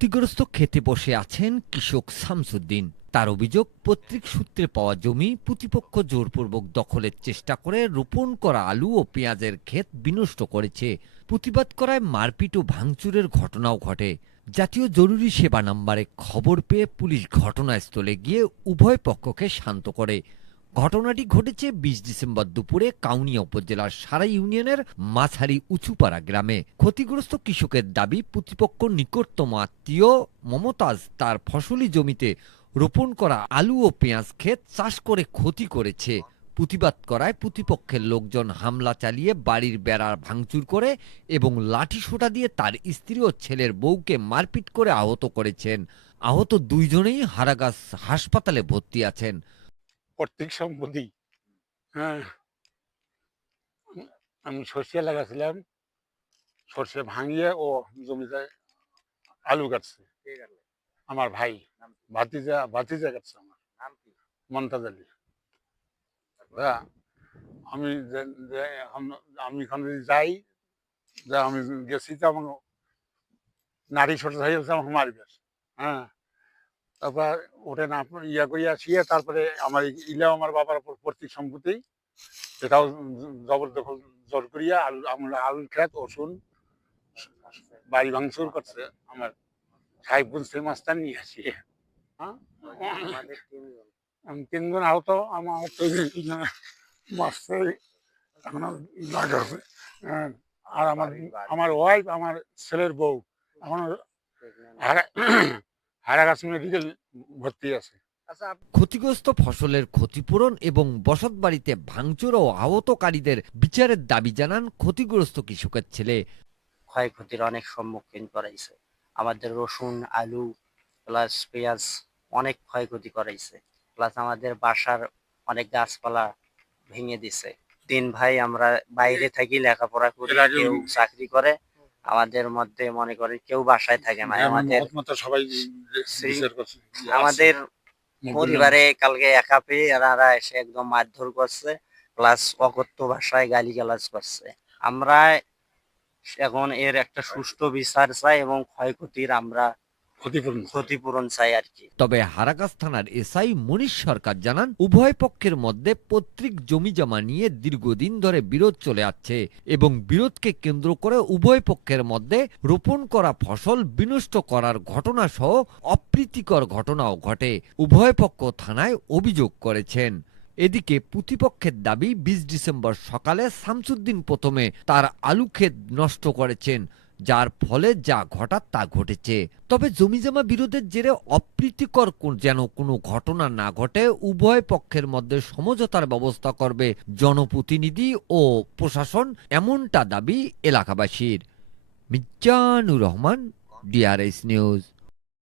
ক্ষতিগ্রস্ত ক্ষেতে বসে আছেন কৃষক শামসুদ্দিন। তার অভিযোগ, পৈতৃক সূত্রে পাওয়া জমি প্রতিপক্ষ জোরপূর্বক দখলের চেষ্টা করে রোপণ করা আলু ও পেঁয়াজের ক্ষেত বিনষ্ট করেছে। প্রতিবাদ করায় মারপিট ও ভাঙচুরের ঘটনাও ঘটে। জাতীয় জরুরি সেবা নম্বরে খবর পেয়ে পুলিশ ঘটনাস্থলে গিয়ে উভয় পক্ষকে শান্ত করে। ঘটনাটি ঘটেছে ২০ ডিসেম্বর দুপুরে কাউনিয়া উপজেলার সারা ইউনিয়নের মাছারি উঁচুপাড়া গ্রামে। ক্ষতিগ্রস্ত কৃষকের দাবি, প্রতিপক্ষ নিকটতম আত্মীয় মমতাজ তার ফসলি জমিতে রোপণ করা আলু ও পেঁয়াজ ক্ষেত চাষ করে ক্ষতি করেছে। প্রতিবাদ করায় প্রতিপক্ষের লোকজন হামলা চালিয়ে বাড়ির বেড়া ভাঙচুর করে এবং লাঠিসোঁটা দিয়ে তার স্ত্রী ও ছেলের বউকে মারপিট করে আহত করেছেন। আহত দুইজনেই হারাগাছ হাসপাতালে ভর্তি আছেন। পৈতৃক সম্পত্তি। হ্যাঁ, আমি সর্ষে লাগাছিলাম, সর্ষে ভাঙিয়ে ও জমিতে আলু কাটছে আমার ভাই। ভাতিজা ভাতিজা কাটছে আমার, মমতাজ আলী। তা আমি আমি এখন যদি যাই, আমি গেছি তো আমাকে নারী ছোট হয়ে গেছে, আমাকে মারবে। হ্যাঁ, তারপর ওটা না ইয়া করিয়া আসিয়া তারপরে আমার ইলাও আমার বাবার পৈতৃক সম্পত্তি, এটাও জবরদখল জোর করিয়া আলুর খেত ওষুন বাড়ি ভাঙচুর করছে। আমার সাহেবগঞ্জ থেকে মাস্টার নিয়ে আসি। হ্যাঁ, আমি তিনজন আহত। আমার তো মাস্টার এখনো দাগ আছে। আর আমার আমার ওয়াইফ, আমার ছেলের বউ এখন হারাগাছ মেডিকেল ভর্তি আছে। ক্ষতিগ্রস্ত ফসলের ক্ষতিপূরণ এবং বসতবাড়িতে ভাঙচুর ও আহতকারীদের বিচারের দাবি জানান ক্ষতিগ্রস্ত কৃষকের ছেলে। ক্ষয়ক্ষতির অনেক সম্মুখীন করাইছে। আমাদের রসুন, আলু প্লাস পেঁয়াজ অনেক ক্ষয়ক্ষতি করাইছে। প্লাস আমাদের বাসার অনেক গাছপালা ভেঙে দিছে। ৩ ভাই আমরা বাইরে থাকি, লেখাপড়া করি, কেউ চাকরি করে। আমাদের মধ্যে মনে করেন কেউ বাসায় থাকে না। সবাই আমাদের পরিবারে কালকে একা পেয়ে এনারা এসে একদম মারধর করছে, প্লাস অকথ্য ভাষায় গালিগালাজ করছে। আমরা এখন এর একটা সুষ্ঠু বিচার চাই এবং ক্ষয়ক্ষতির আমরা ক্ষতিপূরণ চাই আর কি। তবে হারাগাছ থানার এসআই মনীষ সরকার জানান, উভয় পক্ষের মধ্যে পৈতৃক জমি জমা নিয়ে দীর্ঘদিন ধরে বিরোধ চলে আসছে এবং বিরোধকে কেন্দ্র করে উভয় পক্ষের মধ্যে রোপণ করা ফসল বিনষ্ট করার ঘটনা সহ অপ্রীতিকর ঘটনাও ঘটে। উভয় পক্ষ থানায় অভিযোগ করেছেন। এদিকে প্রতিপক্ষের দাবি, ২০ ডিসেম্বর সকালে শামসুদ্দিন প্রথমে তার আলু ক্ষেত নষ্ট করেছেন, যার ফলে যা ঘটার তা ঘটেছে। তবে জমিজমা বিরোধের জেরে অপ্রীতিকর যেন কোনো ঘটনা না ঘটে, উভয় পক্ষের মধ্যে সমঝোতার ব্যবস্থা করবে জনপ্রতিনিধি ও প্রশাসন, এমনটা দাবি এলাকাবাসীর। Mizanur Rahman, DRS news.